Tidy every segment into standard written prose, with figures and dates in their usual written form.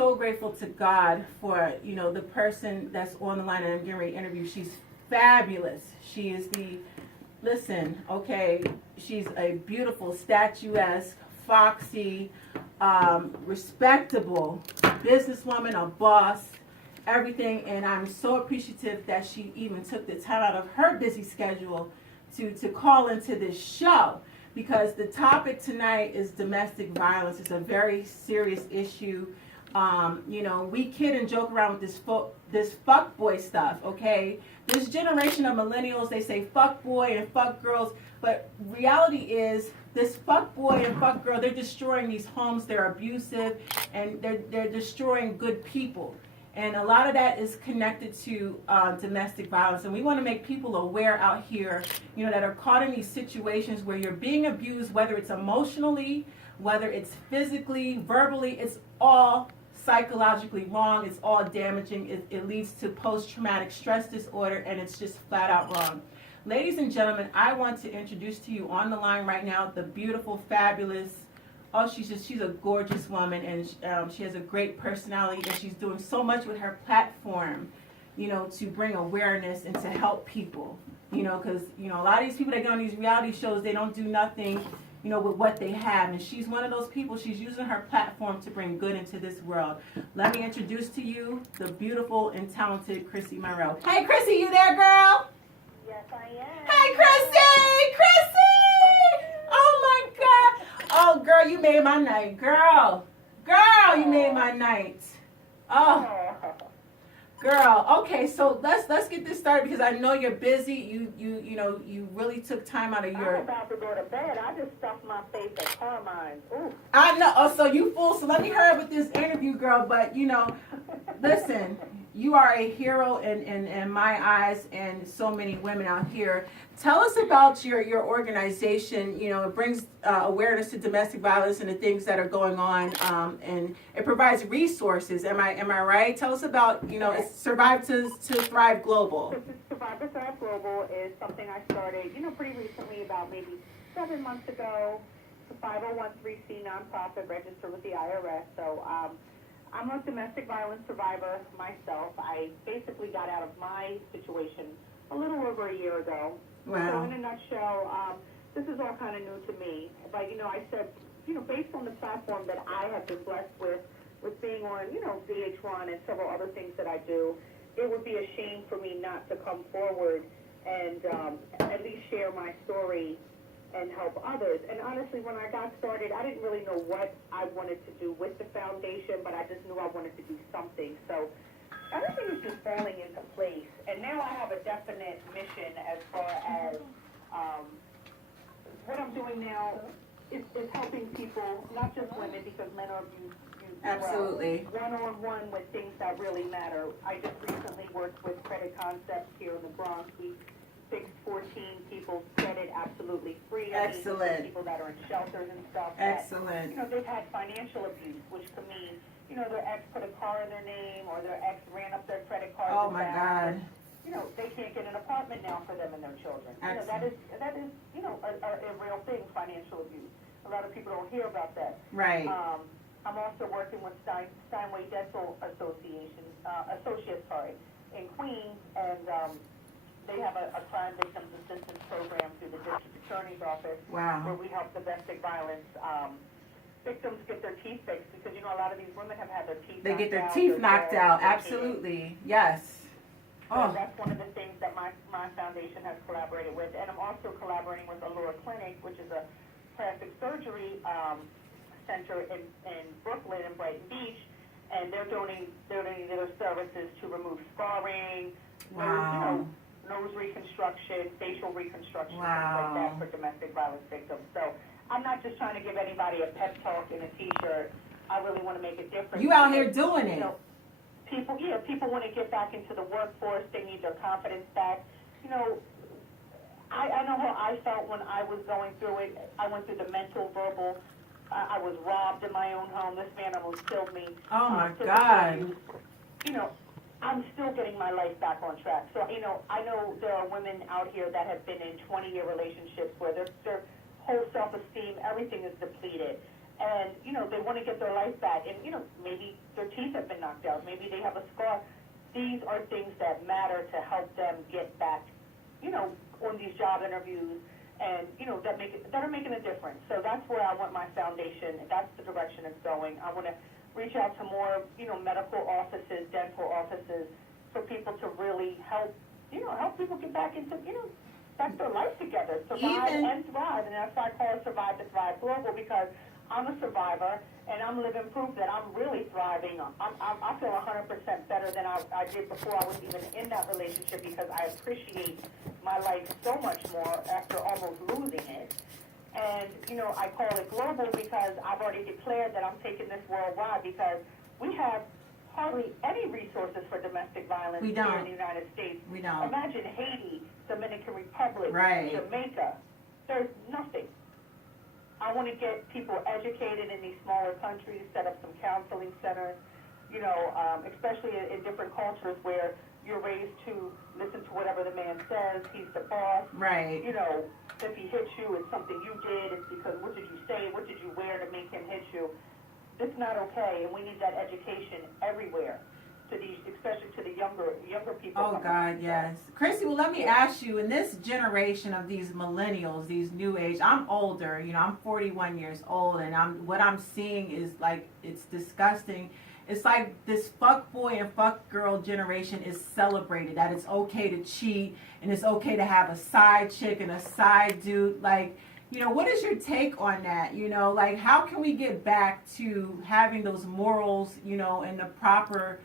so grateful to God for, the person that's on the line and I'm getting ready to interview. She's fabulous. She is listen, okay, she's a beautiful, statuesque, foxy, respectable businesswoman, a boss, everything. And I'm so appreciative that she even took the time out of her busy schedule to call into this show, because the topic tonight is domestic violence. It's a very serious issue. We kid and joke around with this fuck boy stuff, okay? This generation of millennials, they say fuck boy and fuck girls, but reality is this fuck boy and fuck girl, they're destroying these homes, they're abusive, and they're destroying good people. And a lot of that is connected to domestic violence. And we want to make people aware out here, that are caught in these situations where you're being abused, whether it's emotionally, whether it's physically, verbally, it's all psychologically wrong. It's all damaging. It leads to post-traumatic stress disorder, and it's just flat out wrong. Ladies and gentlemen, I want to introduce to you on the line right now the beautiful, fabulous, she's a gorgeous woman, and she has a great personality, and she's doing so much with her platform, to bring awareness and to help people, because, a lot of these people that get on these reality shows, they don't do nothing, with what they have, and she's one of those people. She's using her platform to bring good into this world. Let me introduce to you the beautiful and talented Chrissy Monore. Hey, Chrissy, you there, girl? Yes, I am. Hey, Chrissy! Chrissy! Oh, my God. Oh, girl, you made my night. Girl, you made my night. Oh, girl. Okay, so let's get this started, because I know you're busy. You really took time out of your. I'm about to go to bed. I just stuffed my face at Carmine's. Ooh. I know. Oh, so you fool. So let me hurry up with this interview, girl. But listen. You are a hero in my eyes, and so many women out here. Tell us about your organization. It brings awareness to domestic violence and the things that are going on, and it provides resources. Am I right? Tell us about it's Survive to Thrive Global. Survive to Thrive Global is something I started pretty recently, about maybe 7 months ago. It's a 501(c) nonprofit registered with the IRS. So. I'm a domestic violence survivor myself. I basically got out of my situation a little over a year ago. Wow. So in a nutshell, this is all kind of new to me. But, I said, based on the platform that I have been blessed with being on, Vh1 and several other things that I do, it would be a shame for me not to come forward and at least share my story and help others. And honestly, when I got started, I didn't really know what I wanted to do with the foundation, but I just knew I wanted to do something. So everything is just falling into place. And now I have a definite mission as far as what I'm doing now is helping people, not just women, because men are abused. Absolutely. One-on-one with things that really matter. I just recently worked with Credit Concepts here in the Bronx. We fixed 14 people's credit absolutely free. Excellent. People that are in shelters and stuff. Excellent. That, they've had financial abuse, which could mean, their ex put a car in their name, or their ex ran up their credit card. Oh my God. They can't get an apartment now for them and their children. That is a real thing, financial abuse. A lot of people don't hear about that. Right. I'm also working with Steinway Dental Associates, in Queens, and they have a crime victims assistance program through the district attorney's office. Wow. Where we help domestic violence victims get their teeth fixed, because a lot of these women have had their teeth. They get their teeth knocked out. Absolutely. Yes. So that's one of the things that my foundation has collaborated with, and I'm also collaborating with Allure Clinic, which is a plastic surgery center in Brooklyn and Brighton Beach, and they're donating their services to remove scarring. Wow. Nose reconstruction, facial reconstruction, wow. Things like that for domestic violence victims. So I'm not just trying to give anybody a pep talk in a T-shirt. I really want to make a difference. You out here doing it. People want to get back into the workforce. They need their confidence back. I know how I felt when I was going through it. I went through the mental, verbal. I was robbed in my own home. This man almost killed me. Oh my God. I'm still getting my life back on track. So, I know there are women out here that have been in 20-year relationships where their whole self-esteem, everything is depleted. and, you know, they want to get their life back, and, you know, maybe their teeth have been knocked out, maybe they have a scar. These are things that matter to help them get back, you know, on these job interviews, and, you know, that are making a difference. So that's where I want my foundation, and that's the direction it's going. I want to reach out to more, you know, medical offices, dental offices, for people to really help, you know, help people get back into, you know, back their life together, survive and thrive. And that's why I call it Survive to Thrive Global, because I'm a survivor, and I'm living proof that I'm really thriving. I feel 100% better than I did before I was even in that relationship, because I appreciate my life so much more after almost losing it. And, you know, I call it global because I've already declared that I'm taking this worldwide, because we have hardly any resources for domestic violence here in the United States. We don't. Imagine Haiti, Dominican Republic, right. Jamaica. There's nothing. I want to get people educated in these smaller countries, set up some counseling centers, you know, especially in different cultures where you're raised to listen to whatever the man says. He's the boss. Right. You know, if he hits you, it's something you did. It's because what did you say? What did you wear to make him hit you? It's not okay, and we need that education everywhere, to these, especially to the younger people. Oh God, yes. Chrissy, well, let me ask you, in this generation of these millennials, these new age, I'm older, you know, I'm 41 years old, and what I'm seeing is like, it's disgusting. It's like this fuck boy and fuck girl generation is celebrated, that it's okay to cheat, and it's okay to have a side chick and a side dude. Like, you know, what is your take on that? You know, like, how can we get back to having those morals, you know, and the proper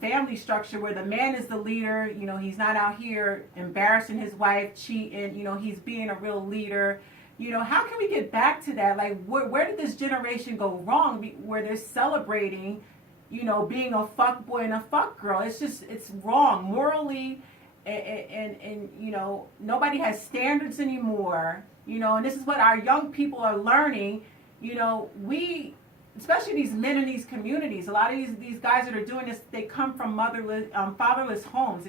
family structure where the man is the leader? You know, he's not out here embarrassing his wife, cheating, you know, he's being a real leader. You know, how can we get back to that? Like, where did this generation go wrong, where they're celebrating, you know, being a fuck boy and a fuck girl? It's just, it's wrong morally, and you know, nobody has standards anymore. You know, and this is what our young people are learning. You know, especially these men in these communities, a lot of these guys that are doing this, they come from fatherless homes,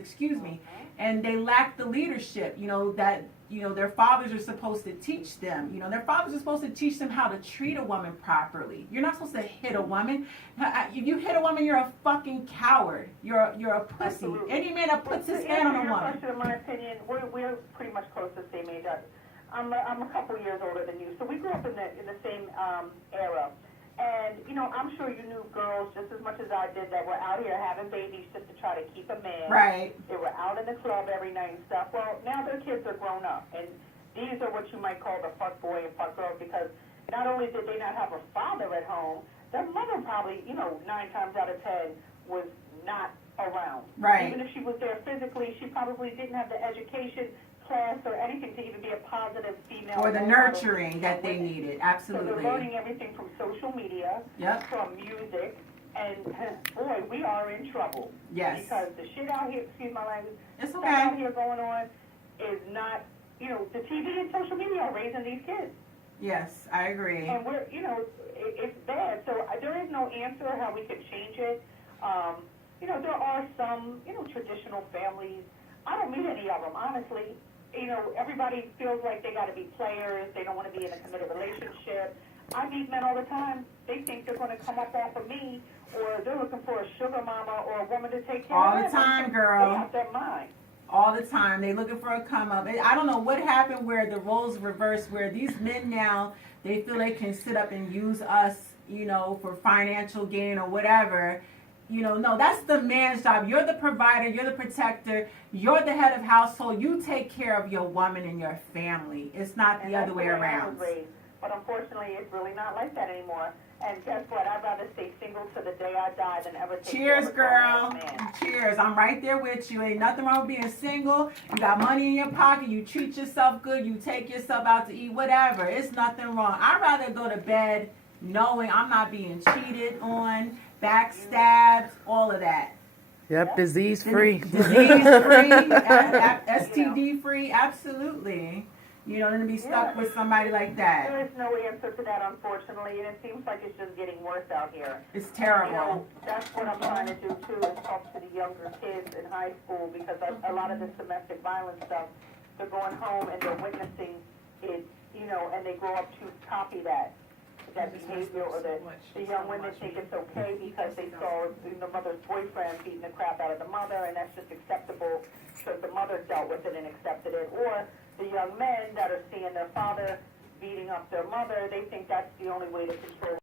and they lack the leadership, you know, that, you know, their fathers are supposed to teach them. You know, their fathers are supposed to teach them how to treat a woman properly. You're not supposed to hit a woman. If you hit a woman, you're a fucking coward. You're a pussy. Absolutely. Any man that puts his hand on a woman. Question, in my opinion, we're pretty much close to the same age. I'm a couple years older than you, so we grew up in the same era. And, you know, I'm sure you knew girls just as much as I did that were out here having babies just to try to keep a man. Right. They were out in the club every night and stuff. Well, now their kids are grown up, and these are what you might call the fuck boy and fuck girl, because not only did they not have a father at home, their mother probably, you know, 9 times out of 10 was not around. Right. Even if she was there physically, she probably didn't have the education, class, or anything to even be a positive female. Or the nurturing that they needed. Absolutely. So they're learning everything from social media, from music, and boy, we are in trouble. Yes. Because the shit out here, excuse my language, it's stuff okay. out here going on is not, you know, the TV and social media are raising these kids. Yes, I agree. And we're, you know, it's bad. So there is no answer how we could change it. You know, there are some, you know, traditional families. I don't meet any of them, honestly. You know, everybody feels like they got to be players. They don't want to be in a committed relationship. I meet men all the time. They think they're going to come up off of me, or they're looking for a sugar mama or a woman to take care of them. All the time, girl. They have their mind. All the time. They looking for a come up. I don't know what happened where the roles reversed, where these men now, they feel they can sit up and use us, you know, for financial gain or whatever. You know, no, that's the man's job. You're the provider. You're the protector. You're the head of household. You take care of your woman and your family. It's not the other way around. But unfortunately, it's really not like that anymore. And guess what? I'd rather stay single to the day I die than ever take care of a girl. man. Cheers. I'm right there with you. Ain't nothing wrong with being single. You got money in your pocket. You treat yourself good. You take yourself out to eat, whatever. It's nothing wrong. I'd rather go to bed knowing I'm not being cheated on, backstabbed, all of that. Yep, disease free. Disease free, STD free, absolutely. You know, than to be stuck with somebody like that. There is no answer to that, unfortunately, and it seems like it's just getting worse out here. It's terrible. You know, that's what I'm trying to do, too, is talk to the younger kids in high school, because a lot of this domestic violence stuff, they're going home and they're witnessing it, you know, and they grow up to copy that. that behavior, or the young women think it's okay because they saw the mother's boyfriend beating the crap out of the mother, and that's just acceptable because the mother dealt with it and accepted it. Or the young men that are seeing their father beating up their mother, they think that's the only way to control